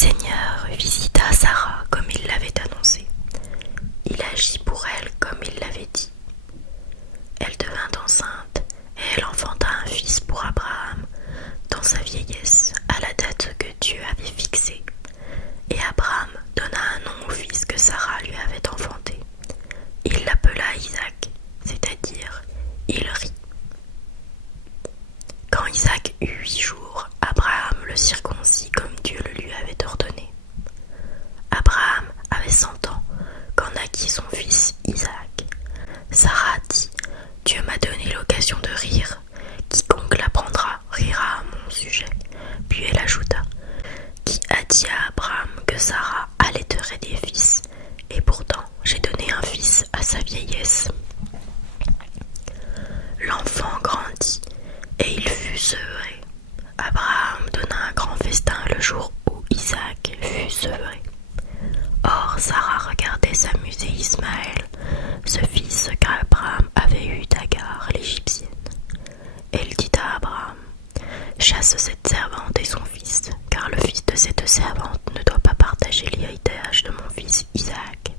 Seigneur visita Sarah comme il l'avait annoncé. Il agit pour elle comme il l'avait dit. Elle devint enceinte et elle enfanta un fils pour Abraham dans sa vieillesse à la date que Dieu avait fixée. Et Abraham donna un nom au fils que Sarah lui avait enfanté. Il l'appela Isaac, c'est-à-dire il rit. Quand Isaac eut 8 jours, Abraham le circoncit comme Dieu le lui avait ordonné. Abraham avait 100 ans quand naquit son fils Isaac. Sarah dit: Dieu m'a donné l'occasion de rire. Quiconque l'apprendra rira à mon sujet. Puis elle ajouta: Qui a dit à Abraham que Sarah allaiterait des fils? Et pourtant j'ai donné un fils à sa vieillesse. L'enfant grandit et il fut sevré. Abraham donna un grand festin le jour où Isaac fut sevré. Or Sarah regardait s'amuser Ismaël, ce fils qu'Abraham avait eu d'Agar l'Égyptienne. Elle dit à Abraham: Chasse cette servante et son fils, car le fils de cette servante ne doit pas partager l'héritage de mon fils Isaac.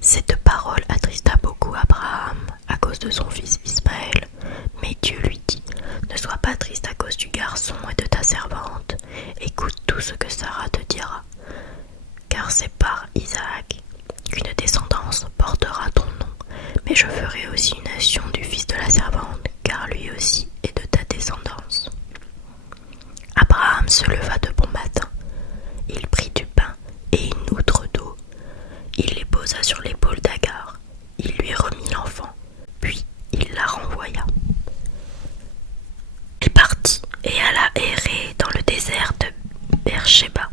Cette parole attrista beaucoup Abraham à cause de son fils Ismaël, mais Dieu lui dit: Ne sois pas triste à cause du garçon et de ta servante, écoute tout ce que Sarah te dira, car c'est par Isaac qu'une descendance portera ton nom, mais je ferai aussi une nation du fils de la servante, car lui aussi est de ta descendance. Abraham se leva de bon matin, il prit du pain et une outre d'eau, il les posa sur l'épaule d'Agar, il lui remit l'enfant, puis il la renvoya. Il partit et alla errer dans le désert de Beersheba.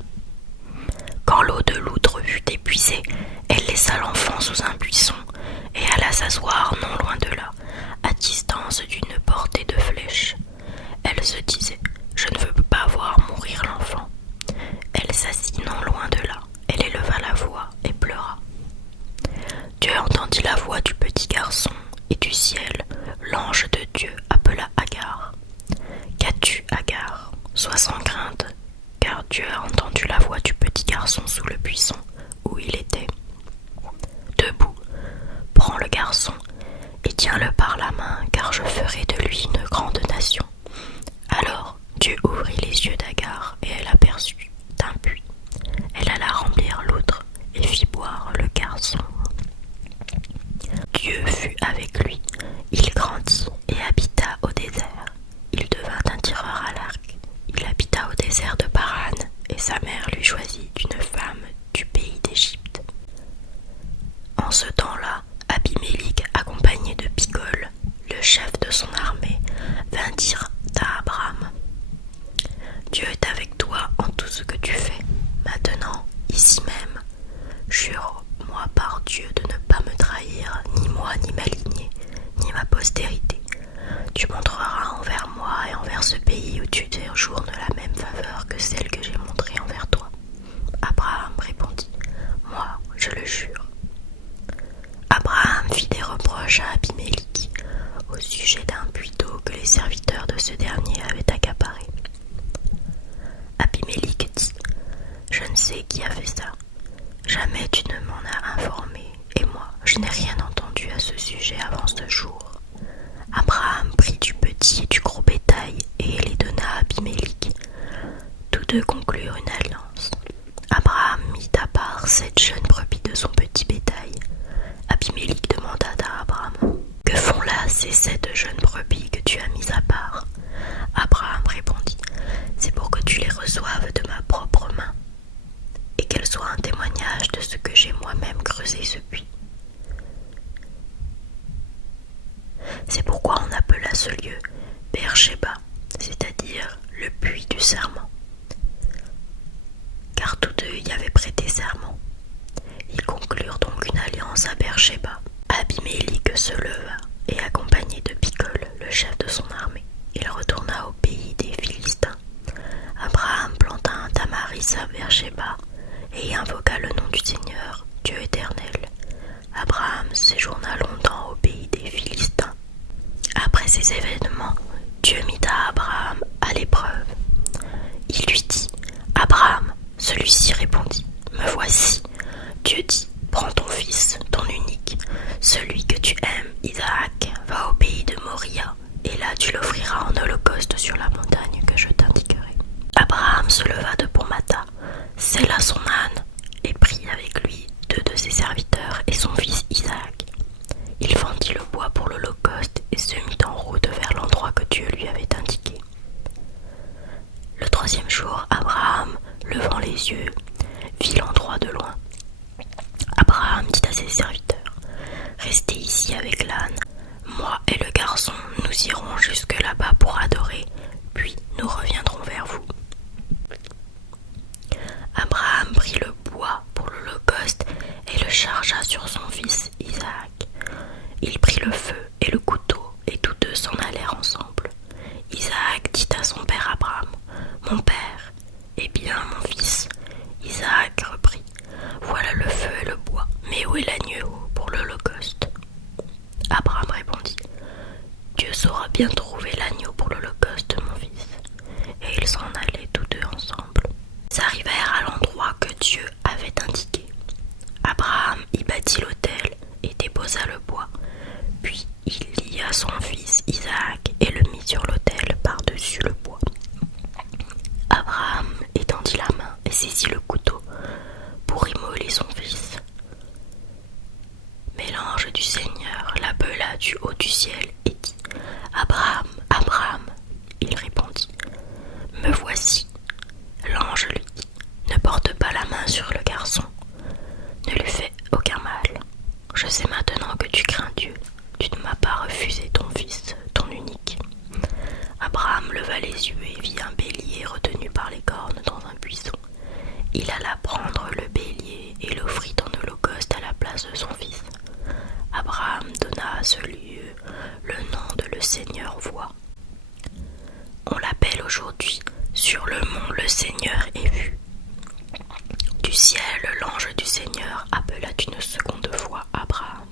Quand l'eau de l'outre fut épuisée, elle laissa l'enfant sous un buisson et alla s'asseoir non loin de là, à distance d'une portée de flèche. Elle se disait: Je ne veux pas voir mourir l'enfant. Elle s'assit non loin de là, elle éleva la voix et pleura. Dieu entendit la voix du petit garçon, et du ciel, l'ange de Dieu appela Agar. Qu'as-tu, Agar? Sois sans crainte, car Dieu a entendu la voix du petit garçon sous le buisson où il était. Debout, prends le garçon et tiens-le par la main, car je ferai de lui une grande nation. Alors Dieu ouvrit les yeux d'Agar et elle aperçut un puits. Elle alla remplir l'outre et fit boire le garçon. Dieu fut avec lui, il grandit et habita au désert. Il devint un tireur à l'arc. Il habita au désert de Paran, et sa mère lui choisit une femme du pays d'Égypte. En ce temps-là, Abimélik, accompagné de Picol, le chef de son armée, vint dire à Abraham: Dieu est avec toi en tout ce que tu fais. Maintenant, ici même, jure-moi par Dieu de ne pas me trahir, ni moi, ni ma lignée, ni ma postérité. Tu montreras envers moi et envers ce pays où tu séjournes la même faveur que celle que j'ai montrée envers toi. Abraham répondit: Moi, je le jure. Abraham fit des reproches à Abimélik au sujet d'un puits d'eau que les serviteurs de ce dernier avaient accaparé. Abimélik dit: Je ne sais qui a fait ça. Jamais tu ne m'en as informé, et moi, je n'ai rien entendu à ce sujet avant ce jour. Abraham prit du petit et du gros bétail et les donna à Abimélik. Tous deux conclurent une alliance. Abraham mit à part 7 jeunes brebis de son petit bétail. Abimélik demanda à Abraham: Que font là ces 7 jeunes brebis que tu as mis à part? Abraham répondit: C'est pour que tu les reçoives de ma propre main, et qu'elles soient un témoignage de ce que j'ai moi-même creusé ce puits. C'est pourquoi on appela ce lieu Beersheba, c'est-à-dire le puits du serment. Car tous deux y avaient prêté serment. Ils conclurent donc une alliance à Beersheba. Abimélik se leva et, accompagné de Picol, le chef de son armée, il retourna au pays des Philistins. Abraham planta un tamaris à Beersheba et y invoqua le nom du Seigneur, Dieu éternel. Abraham séjourna longtemps au pays des Philistins. Après ces événements, Dieu mit à Abraham à l'épreuve. Il lui dit: Abraham. Celui-ci troisième jour, Abraham, levant les yeux, vit l'endroit de loin. Abraham dit à ses serviteurs, « Restez ici avec l'âne. Moi et le garçon, nous irons jusque là-bas pour adorer, puis nous reviendrons vers vous. » Abraham prit le bois pour l'holocauste et le chargea sur son fils Isaac. Il prit le feu et le couteau, et tous deux s'en allèrent ensemble. Isaac dit à son père Abraham, « Mon père, eh bien mon fils. » Isaac reprit, « Voilà le feu et le bois, mais où est l'agneau pour l'holocauste ?» Abraham répondit, « Dieu saura bien trouver l'agneau pour l'holocauste, mon fils. » Et ils s'en allaient tous deux ensemble. Ils arrivèrent à l'endroit que Dieu avait indiqué. Abraham y bâtit l'autel et déposa le bois. Puis il lia son fils Isaac et le mit sur l'autel par-dessus le bois. Abraham étendit la main et saisit le couteau pour immoler son fils. Mais l'ange du Seigneur l'appela du haut du ciel et dit, « Abraham, Abraham !» Il répondit, « Me voici. » L'ange lui dit, « Ne porte pas la main sur le garçon. Ne lui fais aucun mal. Je sais maintenant que tu crains Dieu. Tu ne m'as pas refusé ton fils, ton unique. » Abraham leva les yeux et vit un bélier retenu par les cornes dans un buisson. Il alla prendre le bélier et l'offrit en holocauste à la place de son fils. Abraham donna à ce lieu le nom de le Seigneur voit. On l'appelle aujourd'hui sur le mont le Seigneur est vu. Du ciel, l'ange du Seigneur appela une seconde fois Abraham.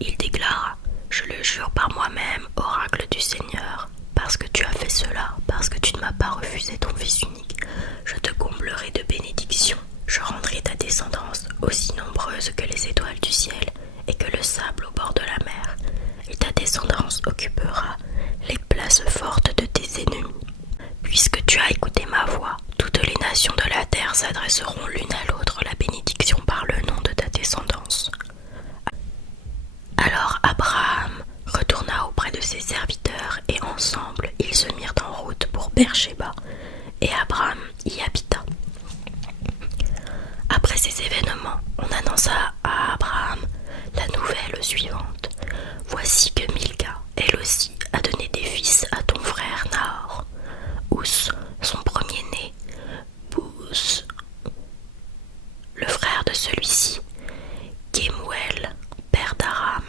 Il déclara, « Je le jure par moi-même, oracle du Seigneur, parce que tu as fait cela, parce que tu ne m'as pas refusé ton fils unique, je te comblerai de bénédictions, je rendrai ta descendance aussi nombreuse que les étoiles du ciel et que le sable au bord de la mer, et ta descendance occupera les places fortes de tes ennemis. Puisque tu as écouté ma voix, toutes les nations de la terre s'adresseront l'une à l'autre la bénédiction par le nom de ta descendance. » Alors Abraham retourna auprès de ses serviteurs et ensemble ils se mirent en route pour Beer-Shéba et Abraham y habita. Après ces événements, on annonça à Abraham la nouvelle suivante. Voici que Milca, elle aussi, a donné des fils à ton frère Nahor. Ous, son premier-né, Bous, le frère de celui-ci, Kemuel, père d'Aram,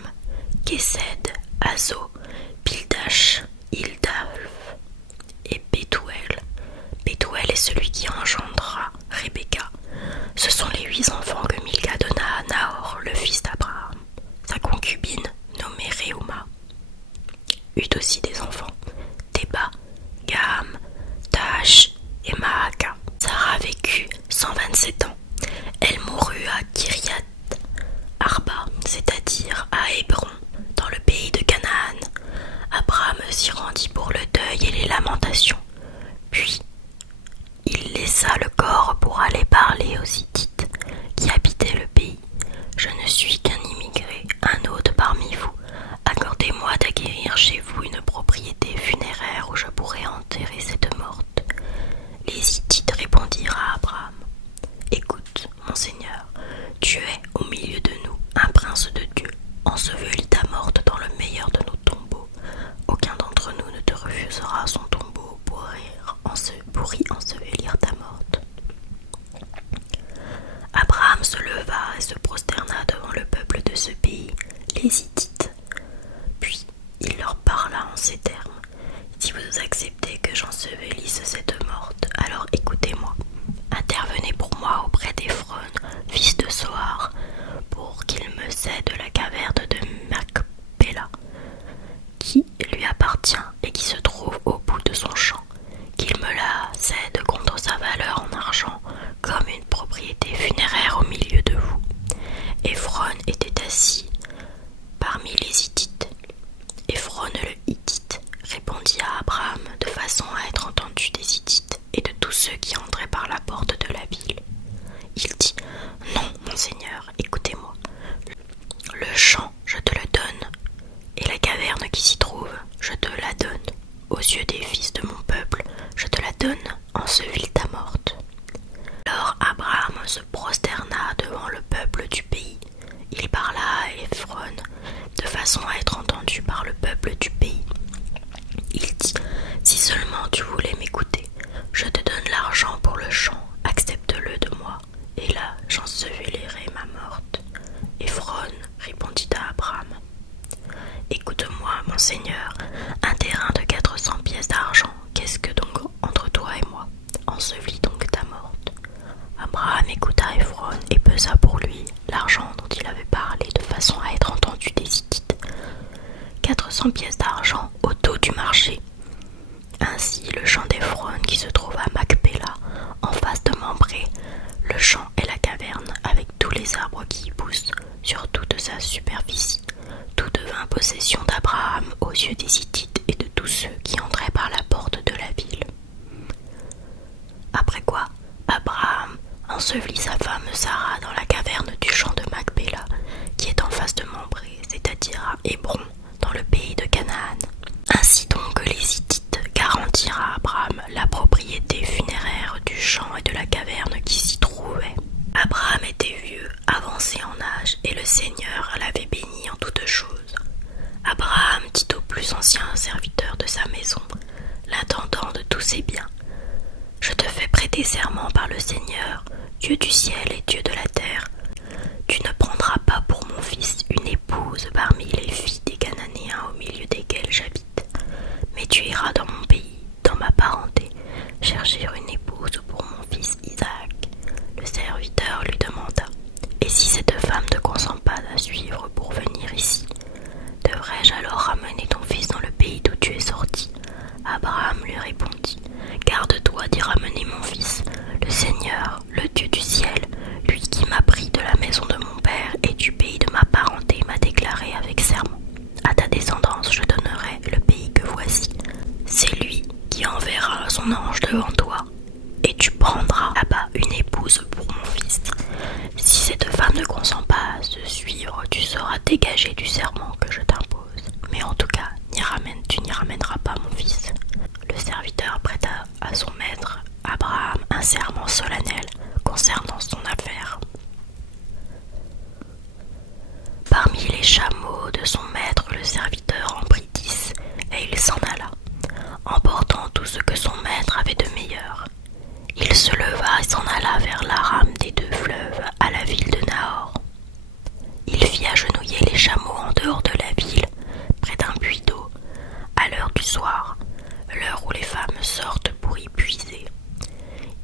Kesed, Azo, Pildash, Ildalf et Bethuel. Bethuel est celui qui engendra Rebecca. Ce sont les 8 enfants que Milca donna à Nahor, le fils d'Abraham. Sa concubine, nommée Reuma, eut aussi des enfants, Théba, Gaham, Tahash et Maaka. Sarah vécut 127 ans. Elle mourut à Kiriath Arba, c'est-à-dire à Hébron, dans le pays de Canaan. Abraham s'y rendit pour le deuil et les lamentations. Puis, il laissa le corps pour aller parler aux Hittites qui habitaient le pays. « Je ne suis qu'un immigré, un hôte parmi vous. Accordez-moi d'acquérir chez vous une propriété funéraire où je pourrai enterrer cette morte. » Les Hittites répondirent à Abraham, « Écoute, mon Seigneur, tu es au milieu de nous, un prince de Dieu. Ensevelis ta morte dans le meilleur de nos tombeaux. Aucun d'entre nous ne te refusera son tombeau pour y ensevelir ta morte. » Abraham se leva et se prosterna devant le peuple de ce pays, les Hittites. Puis il leur parla en ces termes. « Si vous acceptez que j'ensevelisse cette morte, alors écoutez-moi. Intervenez pour moi auprès d'Ephron, fils de Sohar, pour qu'il me cède la caverne de Macpéla, qui lui appartient et qui se trouve au bout de son champ, qu'il me la cède contre sa valeur en argent, comme une propriété funéraire au milieu de vous. » Ephron était assis parmi les Hittites. Ephron le Hittite répondit à Abraham de façon à être entendu des Hittites. vit le champ d'Ephron qui se trouve à Macpéla, en face de Mambré, le champ et la caverne, avec tous les arbres qui y poussent sur toute sa superficie. Tout devint possession d'Abraham aux yeux des Hittites et de tous ceux qui entraient par la porte de la ville. Après quoi, Abraham ensevelit sa femme Sarah dans la caverne du champ de Macpéla, qui est en face de Mambré, c'est-à-dire à Hébron, dans le pays de Canaan. Ainsi donc les Hittites garantirent à Abraham la propriété funéraire du champ et de la caverne qui s'y trouvait. Abraham était vieux, avancé en âge, et le Seigneur l'avait béni en toutes choses. Abraham dit au plus ancien serviteur de sa maison, l'intendant de tous ses biens: Je te fais prêter serment par le Seigneur, Dieu du ciel et Dieu de la terre. Tu ne prendras pas pour mon fils une épouse parmi les filles des Cananéens au milieu desquels j'habite, mais tu iras dans mon pays, dans ma parenté, chercher une épouse pour mon fils Isaac. Le serviteur lui demanda: Et si cette femme ne consent pas à suivre pour venir ici, devrais-je alors ramener ton fils dans le pays d'où tu es sorti? Abraham lui répondit: Garde-toi d'y ramener mon fils. Le Seigneur, le Dieu du ciel, lui qui m'a pris de la maison de mon père et du pays de ma parenté, m'a déclaré avec serment: À ta descendance je donnerai le pays que voici. C'est lui qui enverra son ange devant toi, et tu prendras là-bas une épouse pour mon fils. Si cette femme ne consent pas à se suivre, tu seras dégagé du serment que je t'impose. Mais en tout cas, tu n'y ramèneras pas mon fils. Le serviteur prêta à son maître Abraham un serment solennel concernant son affaire. Parmi les chameaux de son maître, le serviteur en prit 10, et il s'en alla, emportant tout ce que son maître avait de meilleur. Il se leva et s'en alla vers la rame des 2 fleuves, à la ville de Nahor. Il fit agenouiller les chameaux en dehors de la ville, près d'un puits d'eau, à l'heure du soir, l'heure où les femmes sortent pour y puiser.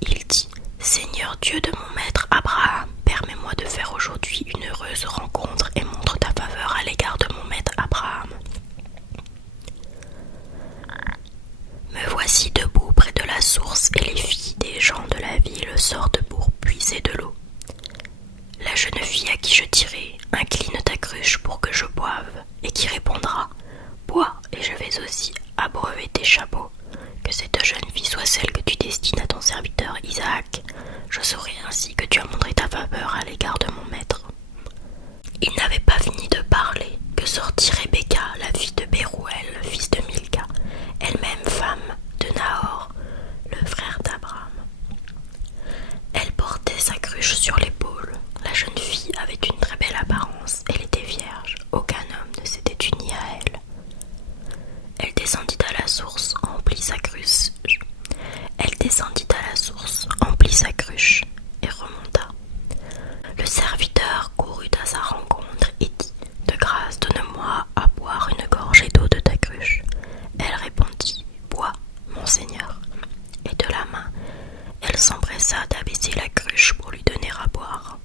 Il dit: Seigneur Dieu de mon maître Abraham, permets-moi de faire aujourd'hui une heureuse rencontre et montre ta faveur à l'égard de mon maître Abraham. Me voici debout près de la source et les filles des gens de la ville sortent pour puiser de l'eau. La jeune fille à qui je dirai: Incline ta cruche pour que je boive, et qui répondra: Bois, et je vais aussi abreuver tes chameaux. Que cette jeune fille soit celle que tu destines à ton serviteur Isaac. Je saurai ainsi que tu as montré ta faveur à l'égard de mon maître. Il n'avait pas fini de parler que sortit Rebecca, la fille de Berouël, fils de Milca, elle-même femme de Nahor, le frère d'Abraham. Elle portait sa cruche sur l'épaule. La jeune fille avait une très belle apparence, elle était vierge, aucun homme ne s'était uni à elle. Elle descendit à la source, emplit sa cruche. Et remonta. Le serviteur courut à sa rencontre et dit: De grâce, donne-moi à boire une gorgée d'eau de ta cruche. Elle répondit: Bois, mon seigneur. Et de la main, elle s'empressa d'abaisser la cruche pour lui donner à boire.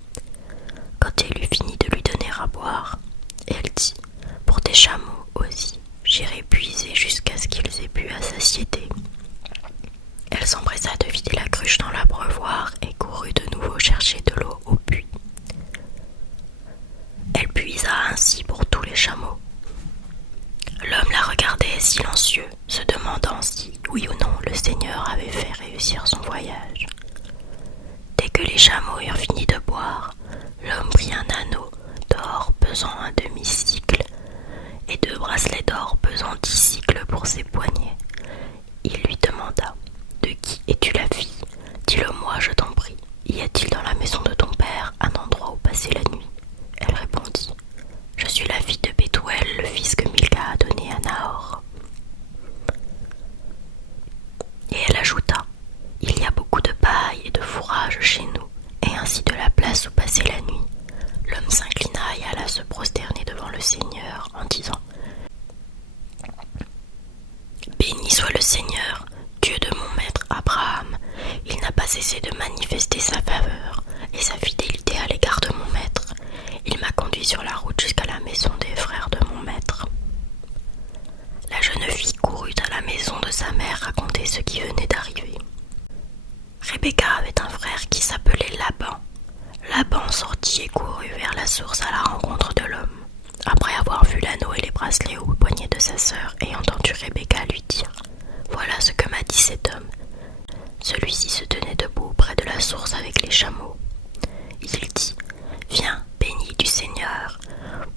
Quand elle eut fini de lui donner à boire, elle dit: Pour tes chameaux aussi, j'irai puiser jusqu'à ce qu'ils aient bu à satiété. Elle s'empressa de vider la cruche dans l'abreuvoir et courut de nouveau chercher de l'eau au puits. Elle puisa ainsi pour tous les chameaux. L'homme la regardait silencieux, se demandant si, oui ou non, le Seigneur avait fait réussir son voyage. Dès que les chameaux eurent fini de boire, l'homme prit un anneau d'or pesant un demi-cycle et 2 bracelets d'or pesant 10 cycles pour ses poignets. Il lui demanda: De qui es-tu la fille? Dis-le-moi, je t'en prie. Y a-t-il dans la maison de ton père un endroit où passer la nuit? Elle répondit: Je suis la fille de Bethuel, le fils que Milca a donné à Nahor. Et elle ajouta: Il y a beaucoup de paille et de fourrage chez nous, et ainsi de la place où passer la nuit. L'homme s'inclina et alla se prosterner devant le Seigneur en disant: Béni soit le Seigneur, Dieu de mon maître Abraham. Il n'a pas cessé de manifester sa faveur et sa fidélité à l'égard de mon maître. Il m'a conduit sur la route jusqu'à la maison des frères de mon maître. La jeune fille courut à la maison de sa mère raconter ce qui Rebecca avait un frère qui s'appelait Laban. Laban sortit et courut vers la source à la rencontre de l'homme. Après avoir vu l'anneau et les bracelets au poignet de sa sœur et entendu Rebecca lui dire « Voilà ce que m'a dit cet homme ». Celui-ci se tenait debout près de la source avec les chameaux. Il dit « Viens, béni du Seigneur,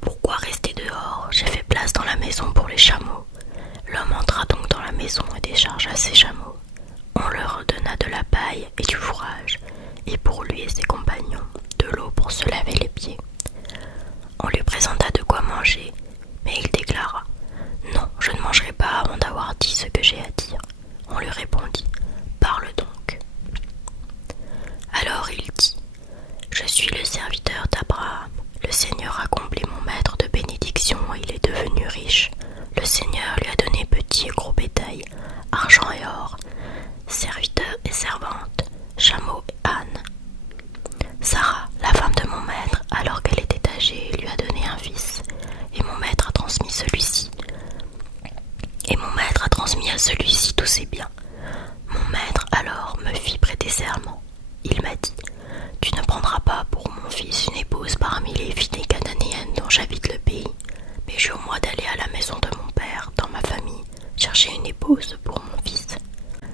pourquoi rester dehors? J'ai fait place dans la maison pour les chameaux. » L'homme entra donc dans la maison et déchargea ses chameaux. On leur donna de la paille et du fourrage, et pour lui et ses compagnons, de l'eau pour se laver les pieds. On lui présenta de quoi manger, mais il déclara « Non, je ne mangerai pas avant d'avoir dit ce que j'ai à dire. » On lui répondit « Parle donc. » Alors il dit « Je suis le serviteur d'Abraham. Le Seigneur a comblé mon maître de bénédiction et il est devenu riche. Le Seigneur lui a donné petit et gros bétail, argent et or, serviteurs et servantes, chameaux et ânes. Sarah, la femme de mon maître, alors qu'elle était âgée, lui a donné un fils, et mon maître a transmis à celui-ci tous ses biens. Mon maître alors me fit prêter serment. Il m'a dit « Tu ne prendras pas pour mon fils une épouse parmi les filles des Cananéennes dont j'habite le pays, mais jure-moi d'aller à la maison de mon père, dans ma famille, chercher une épouse pour mon fils. »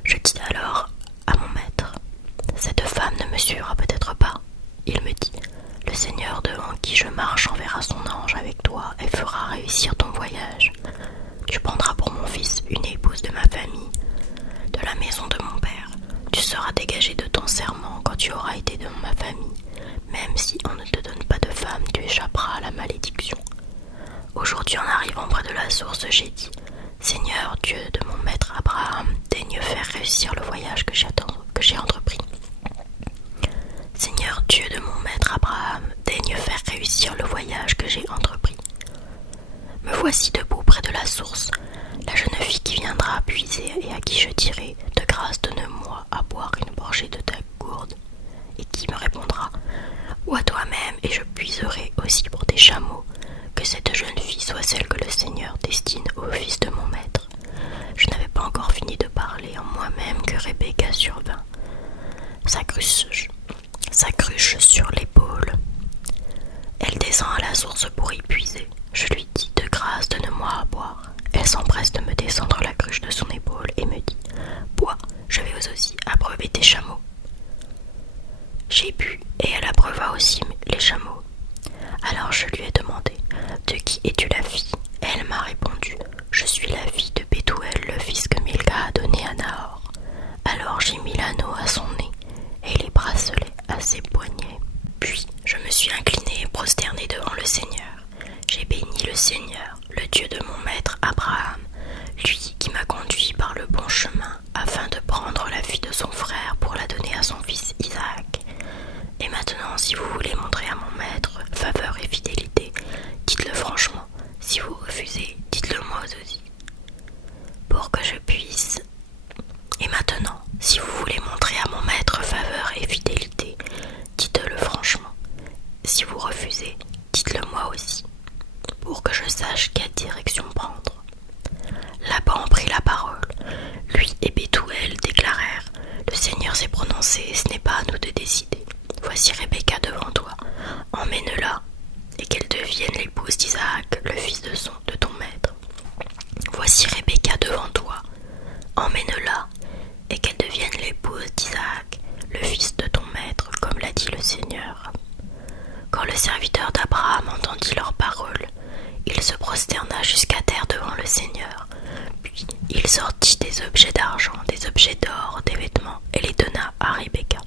Je dis alors à mon maître « Cette femme ne me suivra peut-être pas. » Il me dit « Le Seigneur devant qui je marche enverra son ange avec toi et fera réussir ton voyage. Tu prendras pour mon fils une épouse de ma famille, de la maison de mon père. Tu seras dégagé de ton serment quand tu auras été dans ma famille. Même si on ne te donne pas de femme, tu échapperas à la malédiction. Aujourd'hui, en arrivant près de la source, j'ai dit « Seigneur Dieu de mon maître Abraham, daigne faire réussir le voyage que j'ai entrepris. » Seigneur Dieu de mon maître Abraham, daigne faire réussir le voyage que j'ai entrepris. Me voici debout près de la source, la jeune fille qui viendra puiser et à qui je dirai « De grâce, donne-moi à boire une gorgée de ta gourde. » Et qui me répondra « Bois toi-même et je puiserai aussi pour tes chameaux. » Que cette jeune fille soit celle que le Seigneur destine au fils de mon maître. Je n'avais pas encore fini de parler en moi-même que Rebecca survint, sa cruche sur l'épaule. Elle descend à la source pour y puiser. Je lui dis « De grâce, donne-moi à boire. » Elle s'empresse de me descendre la cruche de son épaule et me dit « Bois, je vais aussi abreuver tes chameaux. » J'ai bu et elle abreuva aussi les chameaux. Alors je lui ai demandé « De qui es-tu la fille ?» Elle m'a répondu « Je suis la fille de Bethuel, le fils que Milca a donné à Nahor. » Alors j'ai mis l'anneau à son nez et les bracelets à ses poignets. Puis je me suis inclinée et prosternée devant le Seigneur. J'ai béni le Seigneur, le Dieu de mon maître Abraham, lui qui m'a conduit par le bon chemin afin de prendre la fille de son frère pour la donner à son fils Isaac. Et maintenant, si vous voulez montrer à mon maître faveur et fidélité, dites-le franchement. Si vous refusez, dites-le moi aussi, pour que je puisse. Et maintenant, si vous voulez montrer à mon maître faveur et fidélité, dites-le franchement. Si vous refusez, dites-le moi aussi, pour que je sache quelle direction prendre. Laban prit la parole. Lui et Bethuel déclarèrent « Le Seigneur s'est prononcé, ce n'est pas à nous de décider. Voici Rebecca devant toi, emmène-la, et qu'elle devienne l'épouse d'Isaac, le fils de ton maître. Voici Rebecca devant toi, emmène-la, et qu'elle devienne l'épouse d'Isaac, le fils de ton maître, comme l'a dit le Seigneur. » Quand le serviteur d'Abraham entendit leurs paroles, il se prosterna jusqu'à terre devant le Seigneur. Puis il sortit des objets d'argent, des objets d'or, des vêtements, et les donna à Rebecca.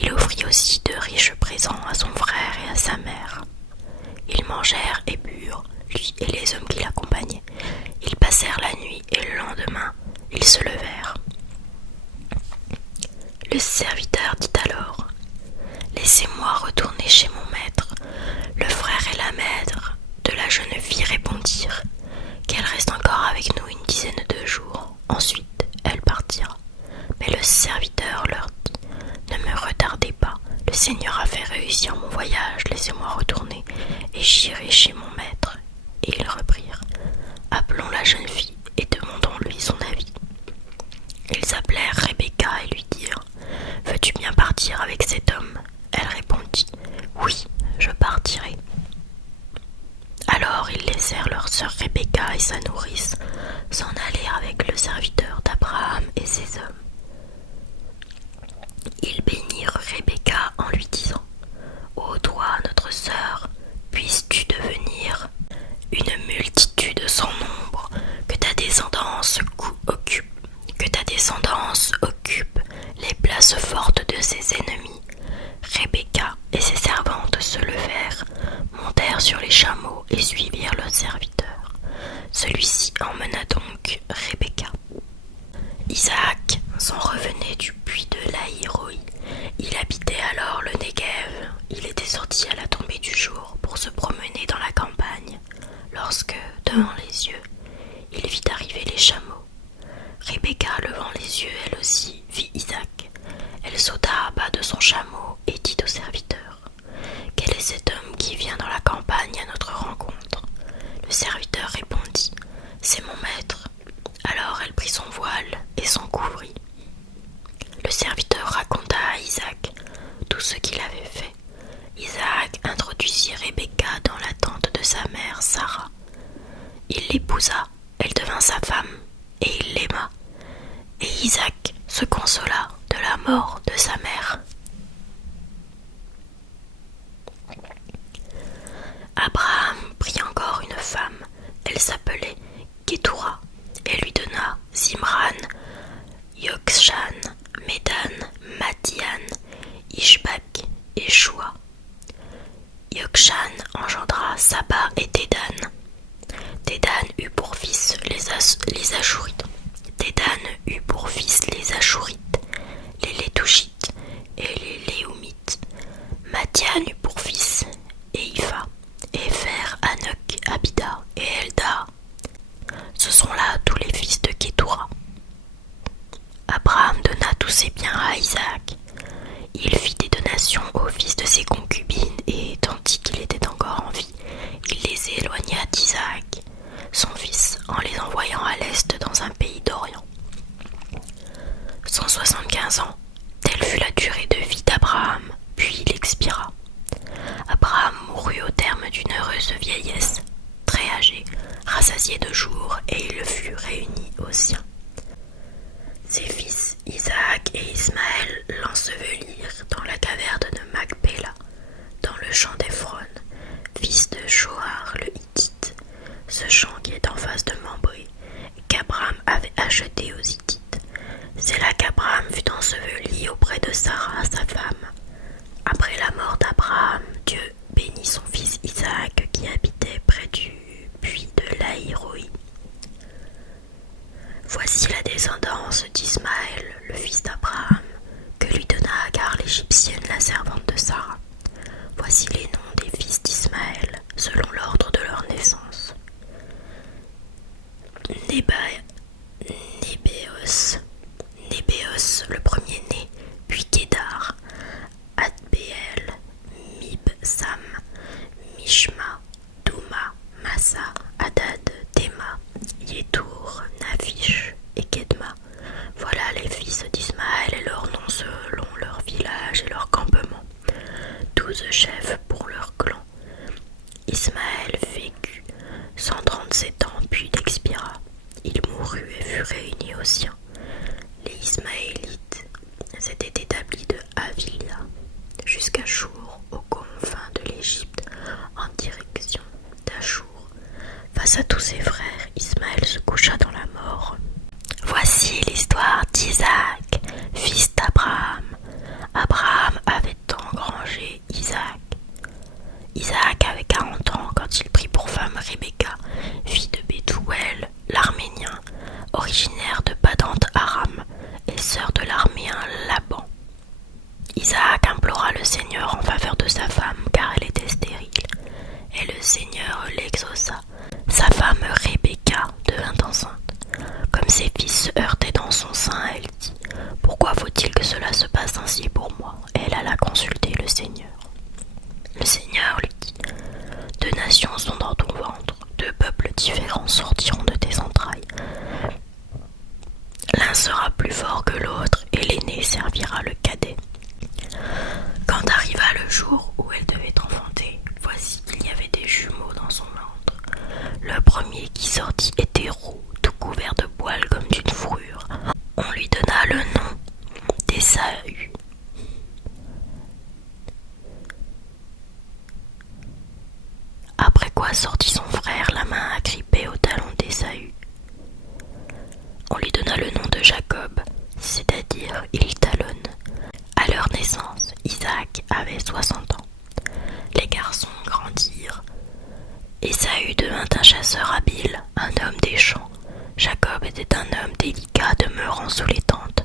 Il offrit aussi de riches présents à son frère et à sa mère. Ils mangèrent et burent, lui et les hommes qui l'accompagnaient. Ils passèrent la nuit et le lendemain, ils se levèrent. Le serviteur dit alors « Laissez-moi retourner chez mon maître. » Le frère et la mère de la jeune fille répondirent qu'elle reste encore avec nous une dizaine de jours. Ensuite, elle partira. Mais le serviteur leur dit « Ne me retardez pas. Le Seigneur a fait réussir mon voyage. Laissez-moi retourner et j'irai chez mon maître. » Et ils reprirent « Appelons la jeune fille et demandons-lui son avis. » Ils appelèrent Rebecca et lui dirent partir avec cet homme ? Elle répondit : oui, je partirai. Alors ils laissèrent leur sœur Rebecca et sa nourrice s'en aller avec le serviteur d'Abraham et ses hommes. Ils bénirent Rebecca en lui disant : ô toi, notre sœur, puisses-tu devenir une multitude sans nombre, que ta descendance occupe les places fortes de ses ennemis. Rebecca et ses servantes se levèrent, montèrent sur les chameaux et suivirent le serviteur. Celui-ci emmena donc Rebecca. Isaac s'en revenait du puits de Laï-Roi. Il habitait alors le Néguev. Il était sorti à la tombée du jour pour se promener dans la campagne, lorsque, devant les yeux, il vit arriver les chameaux. Rebecca, levant les yeux, elle aussi, vit Isaac. Elle sauta à bas de son chameau et dit au serviteur : quel est cet homme qui vient dans la campagne à notre rencontre ? Le serviteur répondit : c'est mon maître. Alors elle prit son voile et s'en couvrit. Le serviteur raconta à Isaac tout ce qu'il avait fait. Isaac introduisit Rebecca dans la tente de sa mère Sarah. Il l'épousa, elle devint sa femme, et il l'aima. Et Isaac se consola de la mort de sa mère. Abraham prit encore une femme, elle s'appelait Kétoura, et lui donna Zimran, Yokshan, Médan, Madian, Ishbak et Shua. Yokshan engendra Saba et Dédan. Dédan eut pour fils les Achourites. Dédan eut pour fils les Achourites, les Létouchites et les Léoumites. Madian eut pour fils Éipha, Épher, Hanok, Abida et Elda. Ce sont là tous les fils de Kétoura. Abraham donna tous ses biens à Isaac. Il fit des donations aux fils de ses concubines et, tandis qu'il était encore en vie, il les éloigna d'Isaac, son fils, en les envoyant à l'est dans un pays d'Orient. 175 ans, telle fut la durée de vie d'Abraham, puis il expira. Abraham mourut au terme d'une heureuse vieillesse, très âgé, rassasié de jours, et il fut réuni aux siens. Ses fils Isaac et Ismaël l'ensevelirent dans la caverne de Macpéla, dans le champ d'Éphron, fils de Shoar le Hittite, ce champ qui est en face de Mambré, qu'Abraham avait acheté aux Hittites. C'est là qu'Abraham fut enseveli auprès de Sarah, sa femme. Après la mort d'Abraham, Dieu bénit son fils Isaac qui habitait près du puits de Laï-Roi. Voici la descendance d'Ismaël, le fils d'Abraham, que lui donna Agar l'Égyptienne, la servante de Sarah. Voici les noms des fils d'Ismaël, selon l'ordre de leur naissance. Nébéos, le premier-né, puis Kédar, Adbéel, Mibsam, Mishma, Douma, Massa, Hadad, Théma, Yétour, Nafish et Kedma. Voilà les fils d'Ismaël et leurs noms selon leur village et leur campement. 12 chefs pour leur clan. Ismaël vécut 137 ans, puis il expira. Il mourut et fut réuni aux siens. Les Ismaélites s'étaient établis de Havilah jusqu'à Chour, aux confins de l'Égypte, en direction d'Achour. Face à tous ses frères, Ismaël se coucha dans la mort. Voici l'histoire d'Isaac, fils d'Abraham. Abraham avait engrangé Isaac. Isaac avait 40 ans quand il prit pour femme Rebecca, fille de Bethuel, l'Arménien, originaire de Padan Aram et sœur de l'Araméen Laban. Isaac implora le Seigneur en faveur de sa femme car elle était stérile, et le Seigneur l'exauça. Sa femme Rebecca devint enceinte. Comme ses fils se heurtaient dans son sein, elle dit : pourquoi faut-il que cela se passe ainsi pour moi ? Et elle alla consulter le Seigneur. Le Seigneur lui dit : deux nations sont dans ton ventre, deux peuples différents sortiront de tes entrailles. L'un sera plus fort que l'autre, et l'aîné servira le cadet. Le jour où elle devait enfanter, voici qu'il y avait des jumeaux dans son ventre. Le premier qui sortit était roux, tout couvert de poils comme d'une fourrure. On lui donna le nom d'Ésaü. Après quoi sortit son frère, la main agrippée au talon d'Ésaü. On lui donna le nom de Jacob, c'est-à-dire il talonne. À leur naissance, Isaac avait 60 ans. Les garçons grandirent. Ésaü devint un chasseur habile, un homme des champs. Jacob était un homme délicat demeurant sous les tentes.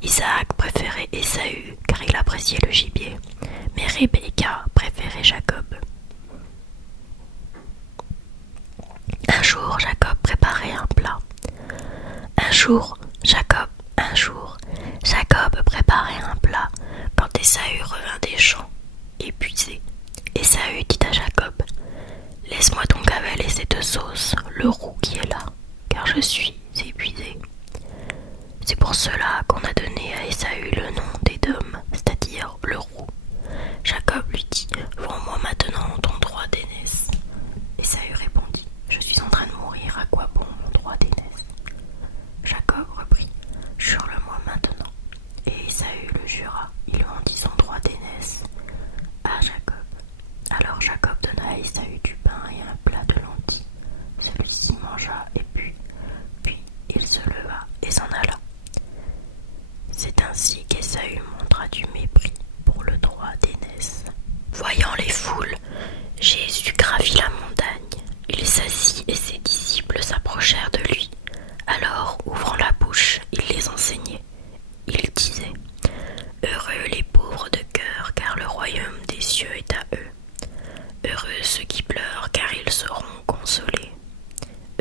Isaac préférait Ésaü car il appréciait le gibier, mais Rebecca préférait Jacob. Un jour, Jacob préparait un plat. Un jour, Jacob préparait un plat quand Ésaü revint des champs, épuisé. Ésaü dit à Jacob: laisse-moi donc avaler cette sauce, le roux qui est là, car je suis épuisé. C'est pour cela qu'on a donné à Ésaü le nom d'Édom, c'est-à-dire le roux. Jacob lui dit: vends-moi maintenant ton droit d'aînesse. Ésaü répondit: je suis en train de mourir, à quoi bon mon droit d'aînesse? Jacob reprit: jure-le-moi maintenant. Et Ésaü le jura. Il vendit son droit d'aînesse à Jacob. Alors Jacob donna à Ésaü du pain et un plat de lentilles. Celui-ci mangea et but, puis il se leva et s'en alla. C'est ainsi qu'Ésaü montra du mépris pour le droit d'aînesse. Voyant les foules, Jésus gravit la montagne. Il s'assit et ses disciples s'approchèrent de lui. Alors, ouvrant la bouche, il les enseignait. Il disait: heureux les pauvres de cœur, car le royaume des cieux est à eux. Heureux ceux qui pleurent, car ils seront consolés.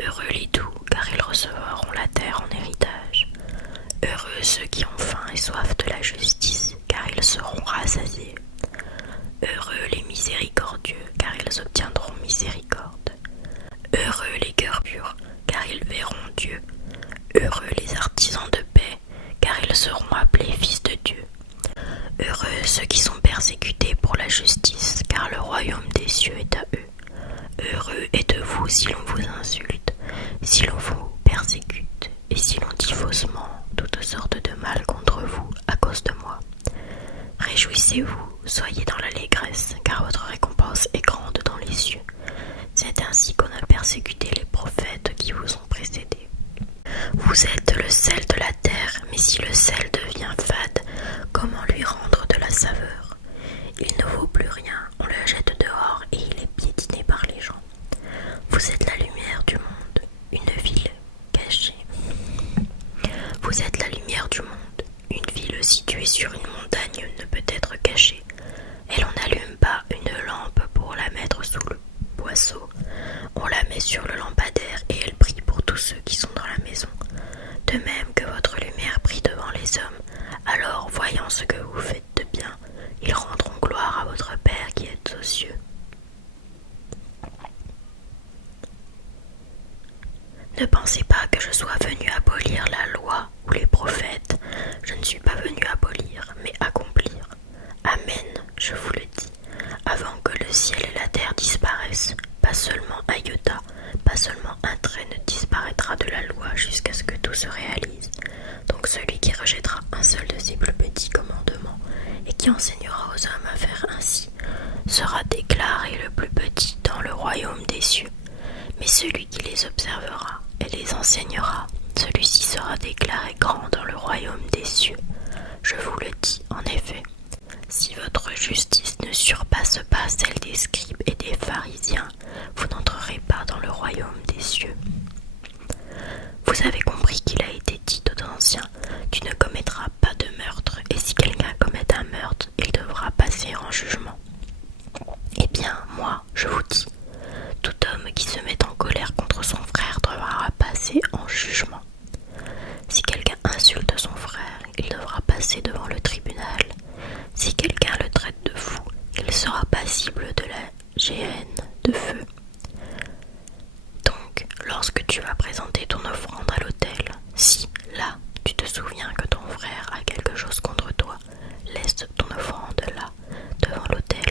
Heureux les doux, car ils recevront la terre en héritage. Heureux ceux qui ont faim et soif de la justice, car ils seront rassasiés. Heureux les miséricordieux, car ils obtiendront miséricorde. Heureux les cœurs purs, car ils verront Dieu. Heureux les artisans de paix, car ils seront appelés fils de Dieu. Heureux ceux qui sont persécutés pour la justice, car le royaume des cieux est à eux. Heureux êtes-vous si l'on vous insulte, si l'on vous persécute, et si l'on dit faussement toutes sortes de mal contre vous à cause de moi. Réjouissez-vous, soyez dans l'allégresse, car votre récompense est grande dans les cieux. C'est ainsi qu'on a persécuté les prophètes qui vous ont précédés. Vous êtes le sel de la terre, mais si le sel devient fade, comment lui rendre de la saveur? Il ne vaut plus rien, on le jette dehors et il est piétiné par les gens. Vous êtes la lumière du monde, une ville cachée. Vous êtes la lumière du monde. Une ville située sur une montagne ne peut être cachée. Et l'on n'allume pas une lampe pour la mettre sous le boisseau. On la met sur le lampadaire et elle brille pour tous ceux qui sont dans la maison. De même que votre lumière brille devant les hommes, alors voyant ce que vous faites de bien, ils rendront gloire à votre Père qui est aux cieux. Ne pensez pas que je sois venu abolir la loi ou les prophètes. Je ne suis pas venu abolir, mais accomplir. Amen, je vous le dis, avant que le ciel et la terre disparaissent, pas seulement un iota, pas seulement un trait ne disparaîtra de la loi jusqu'à ce que tout se réalise. Donc celui qui rejettera un seul de ces plus petits commandements et qui enseignera aux hommes à faire ainsi sera déclaré le plus petit dans le royaume des cieux. Mais celui qui les observera et les enseignera, celui-ci sera déclaré grand dans le royaume des cieux. Je vous le dis, en effet, si votre justice ne surpasse pas celle des scribes et des pharisiens, vous n'entrerez pas dans le royaume des cieux. Vous avez compris qu'il a été dit aux anciens: tu ne commettras pas de meurtre, et si quelqu'un commet un meurtre, il devra passer en jugement. Eh bien, moi, je vous dis, tout homme qui se met en colère contre son frère devra passer en jugement. Si quelqu'un insulte son frère, il devra passer devant le tribunal. Si quelqu'un le traite de fou, il sera passible de la géhenne de feu. Donc, lorsque tu vas présenter ton offrande à l'autel, si, là, tu te souviens que ton frère a quelque chose contre toi, laisse ton offrande là, devant l'autel,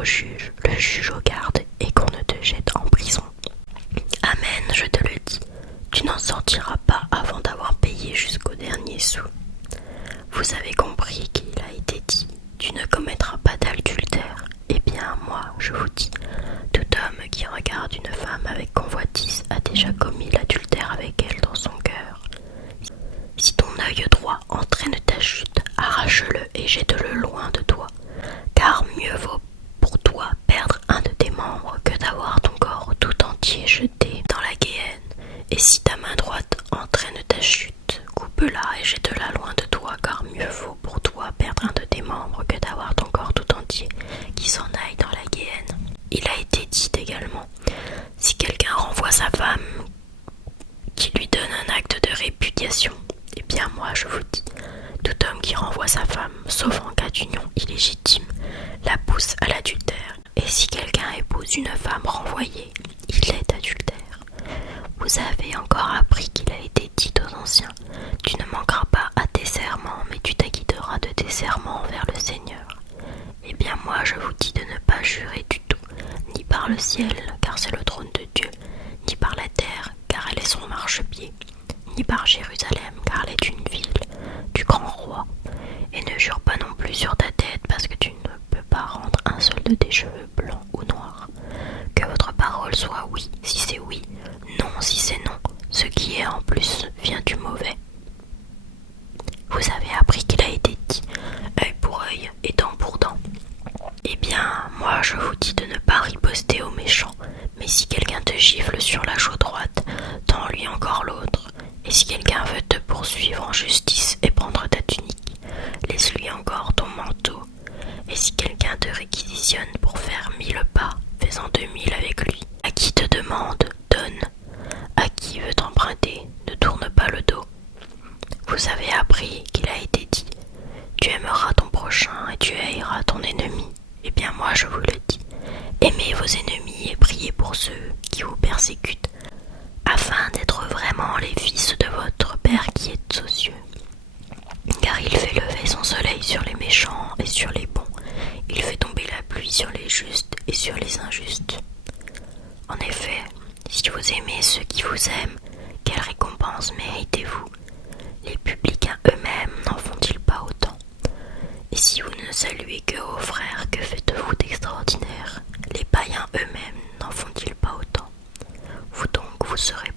au juge, le juge aux gardes et qu'on ne te jette en prison. Amen, je te le dis, tu n'en sortiras pas avant d'avoir payé jusqu'au dernier sou. Vous avez compris qu'il a été dit, tu ne commettras pas d'adultère. Eh bien, moi, je vous dis, tout homme qui regarde une femme avec convoitise a déjà commis l'adultère avec elle dans son cœur. Si ton œil droit entraîne ta chute, arrache-le et jette-le loin de toi, car mieux vaut pour toi perdre un de tes membres que d'avoir ton corps tout entier jeté dans la guéhenne. Et si ta main droite entraîne ta chute, coupe-la et jette-la loin de toi, car mieux vaut pour toi perdre un de tes membres que d'avoir ton corps tout entier qui s'en aille dans la guéhenne. Il a été dit également, si quelqu'un renvoie sa femme qui lui donne un acte de répudiation, eh bien moi je vous dis, tout homme qui renvoie sa femme, sauf en cas d'union illégitime, la pousse à l'adultère. Et si quelqu'un épouse une femme renvoyée, il est adultère. Vous avez encore appris qu'il a été dit aux anciens, tu ne manqueras pas à tes serments, mais tu t'acquitteras de tes serments envers le Seigneur. Eh bien moi je vous dis de ne pas jurer du tout, ni par le ciel, car c'est le trône de Dieu, ni par la terre, car elle est son marchepied, ni par Jérusalem, car elle est une ville du grand roi. Et ne jure pas non plus sur ta tête, parce que tu ne peux pas rendre un seul de tes cheveux blancs ou noirs. Que votre parole soit oui, si c'est oui, non, si c'est non. Ce qui est en plus vient du mauvais. Vous avez appris qu'il a été dit, œil pour œil et dent pour dent. Eh bien, moi je vous dis de ne pas riposter aux méchants, mais si quelqu'un te gifle sur la joue droite, tends-lui encore l'autre. Et si quelqu'un veut te poursuivre en justice et prendre ta tunique, laisse-lui encore ton manteau. Et si quelqu'un te réquisitionne pour faire 1000 pas, fais-en 2000 avec lui. À qui te demande, donne. À qui veut t'emprunter, ne tourne pas le dos. Vous avez appris qu'il a été dit, tu aimeras ton prochain et tu haïras ton ennemi. Eh bien moi je vous le dis, aimez vos ennemis et priez pour ceux qui vous persécutent, afin d'être vraiment les fils de votre Père qui est aux cieux. Car il fait lever son soleil sur les méchants et sur les bons, il fait tomber la pluie sur les justes et sur les injustes. En effet, si vous aimez ceux qui vous aiment, quelle récompense méritez-vous? Les publicains eux-mêmes n'en font-ils pas autant? Et si vous ne saluez que vos frères, que faites-vous d'extraordinaire? Les païens eux-mêmes n'en font-ils pas autant? Vous donc, vous serez